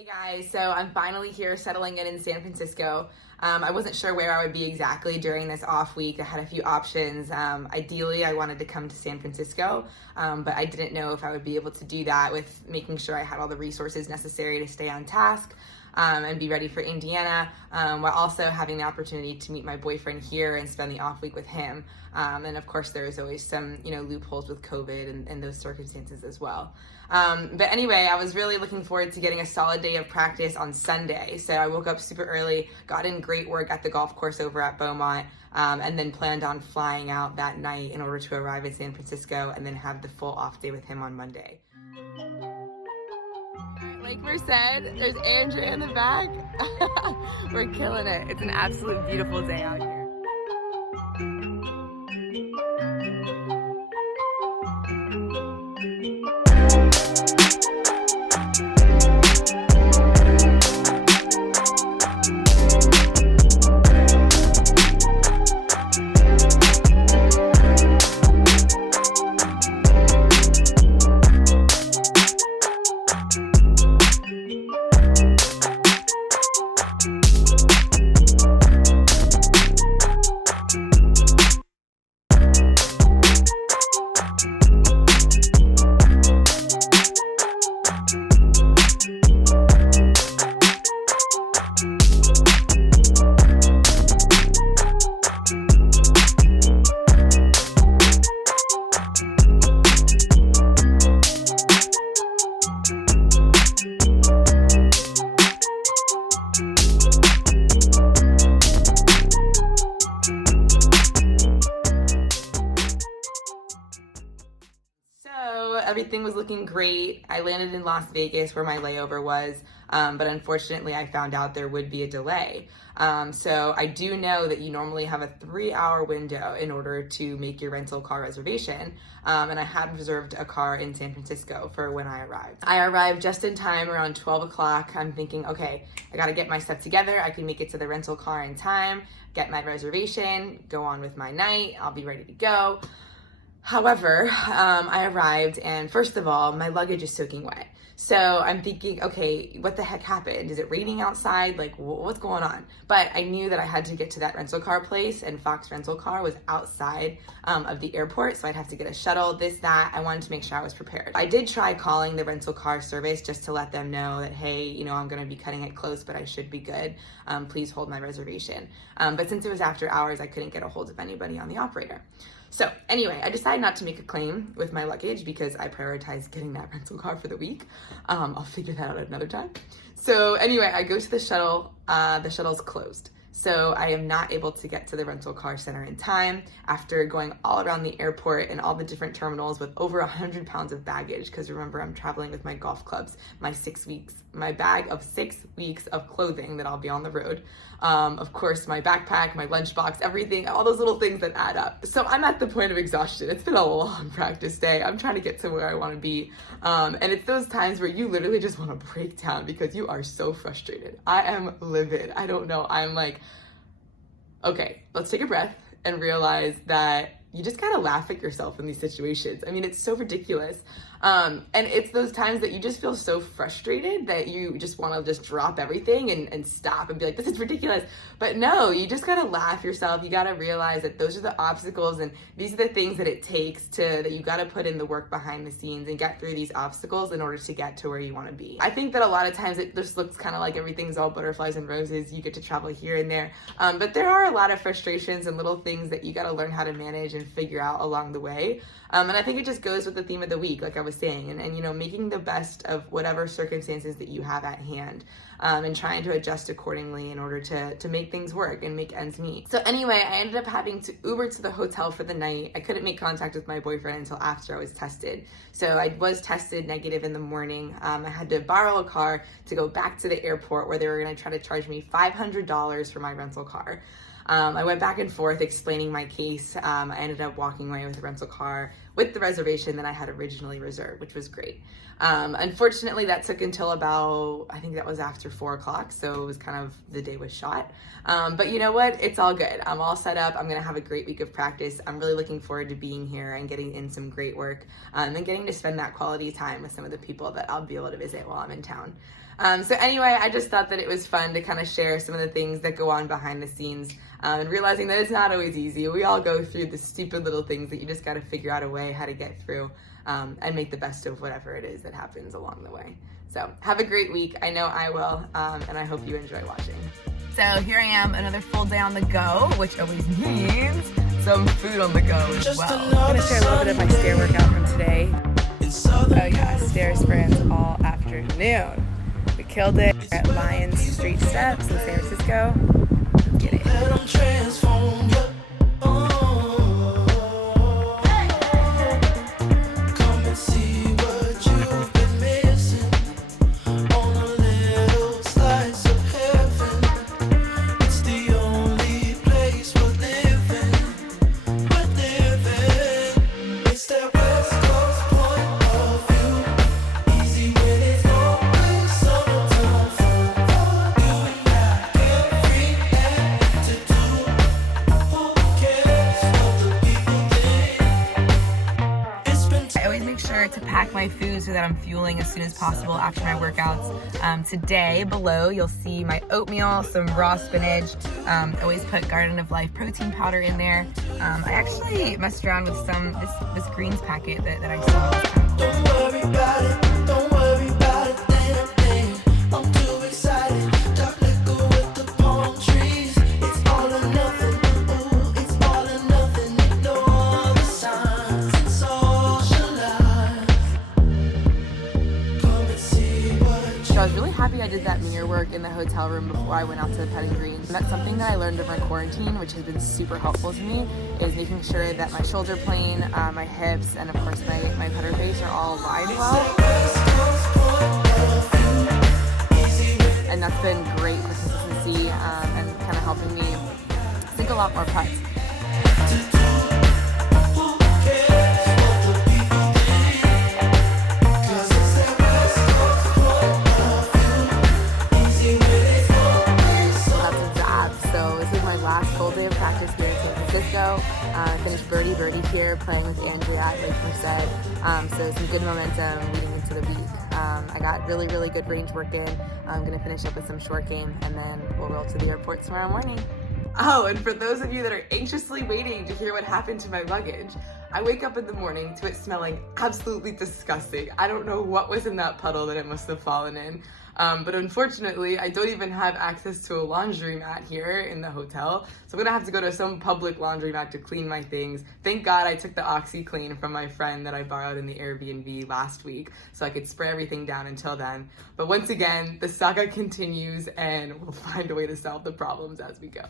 Hey guys, so I'm finally here settling in San Francisco. I wasn't sure where I would be exactly during this off week. I had a few options. Ideally, I wanted to come to San Francisco, but I didn't know if I would be able to do that with making sure I had all the resources necessary to stay on task and be ready for Indiana, while also having the opportunity to meet my boyfriend here and spend the off week with him. And of course, there's always some, loopholes with COVID and those circumstances as well. But anyway, I was really looking forward to getting a solid day of practice on Sunday. So I woke up super early, got in great work at the golf course over at Beaumont, and then planned on flying out that night in order to arrive in San Francisco and then have the full off day with him on Monday. Like Merced, there's Andrea in the back. We're killing it. It's an absolute beautiful day out here. Everything was looking great. I landed in Las Vegas where my layover was, but unfortunately I found out there would be a delay. So I do know that you normally have a 3-hour window in order to make your rental car reservation, and I had reserved a car in San Francisco for when I arrived. I arrived just in time around 12 o'clock. I'm thinking, okay, I gotta get my stuff together. I can make it to the rental car in time, get my reservation, go on with my night. I'll be ready to go. However, I arrived and first of all, my luggage is soaking wet. So I'm thinking, okay, what the heck happened? Is it raining outside? Like, what's going on? But I knew that I had to get to that rental car place, and Fox Rental Car was outside of the airport, so I'd have to get a shuttle, this, that. I wanted to make sure I was prepared. I did try calling the rental car service just to let them know that, hey, I'm going to be cutting it close, but I should be good. Please hold my reservation. But since it was after hours, I couldn't get a hold of anybody on the operator. So anyway, I decided not to make a claim with my luggage because I prioritized getting that rental car for the week. I'll figure that out another time. So anyway, I go to the shuttle. The shuttle's closed. So I am not able to get to the rental car center in time after going all around the airport and all the different terminals with over 100 pounds of baggage. Because remember, I'm traveling with my golf clubs, my bag of 6 weeks of clothing that I'll be on the road. Of course, my backpack, my lunchbox, everything, all those little things that add up. So I'm at the point of exhaustion. It's been a long practice day. I'm trying to get to where I want to be. And it's those times where you literally just want to break down because you are so frustrated. I am livid. I don't know. I'm like, okay, let's take a breath and realize that you just gotta laugh at yourself in these situations. I mean, it's so ridiculous. And it's those times that you just feel so frustrated that you just wanna just drop everything and stop and be like, this is ridiculous. But no, you just gotta laugh yourself. You gotta realize that those are the obstacles and these are the things that it takes that you gotta put in the work behind the scenes and get through these obstacles in order to get to where you wanna be. I think that a lot of times it just looks kind of like everything's all butterflies and roses. You get to travel here and there. But there are a lot of frustrations and little things that you gotta learn how to manage and figure out along the way. And I think it just goes with the theme of the week, like I was saying, and making the best of whatever circumstances that you have at hand, and trying to adjust accordingly in order to make things work and make ends meet. So anyway, I ended up having to Uber to the hotel for the night. I couldn't make contact with my boyfriend until after I was tested. So I was tested negative in the morning. I had to borrow a car to go back to the airport where they were gonna try to charge me $500 for my rental car. I went back and forth explaining my case. I ended up walking away with a rental car with the reservation that I had originally reserved, which was great. Unfortunately, that took until about, I think that was after 4 o'clock. So it was kind of, the day was shot. But you know what? It's all good. I'm all set up. I'm going to have a great week of practice. I'm really looking forward to being here and getting in some great work, and getting to spend that quality time with some of the people that I'll be able to visit while I'm in town. So anyway, I just thought that it was fun to kind of share some of the things that go on behind the scenes, and realizing that it's not always easy. We all go through the stupid little things that you just got to figure out a way how to get through, and make the best of whatever it is that happens along the way. So have a great week. I know I will, and I hope you enjoy watching. So here I am, another full day on the go, which always means some food on the go as well. I'm going to share a little bit of my stair workout from today. Oh yeah, stair sprints all afternoon. We killed it at Lions Street Steps in San Francisco. Let's get it. To pack my food so that I'm fueling as soon as possible after my workouts. Today below you'll see my oatmeal, some raw spinach. Always put Garden of Life protein powder in there. I actually messed around with this greens packet that I saw. Don't worry about it, don't worry about it, I'm too excited. Dark liquor with the palm trees. It's all or nothing, ooh, it's all or nothing. Ignore the signs and socialize. So I was really happy I did that mirror work in the hotel room before I went out to the putting green. And that's something that I learned over quarantine, which has been super helpful to me, is making sure that my shoulder plane, my hips, and of course my putter face are all aligned well. And that's been great for consistency and kind of helping me sink a lot more putts. Full day of practice here in San Francisco. Finished birdie here playing with Andrea at Lake Merced. So some good momentum leading into the week. I got really good range work in. I'm going to finish up with some short game and then we'll roll to the airport tomorrow morning. Oh, and for those of you that are anxiously waiting to hear what happened to my luggage, I wake up in the morning to it smelling absolutely disgusting. I don't know what was in that puddle that it must have fallen in. But unfortunately, I don't even have access to a laundromat here in the hotel. So I'm gonna have to go to some public laundromat to clean my things. Thank God I took the OxyClean from my friend that I borrowed in the Airbnb last week so I could spray everything down until then. But once again, the saga continues and we'll find a way to solve the problems as we go.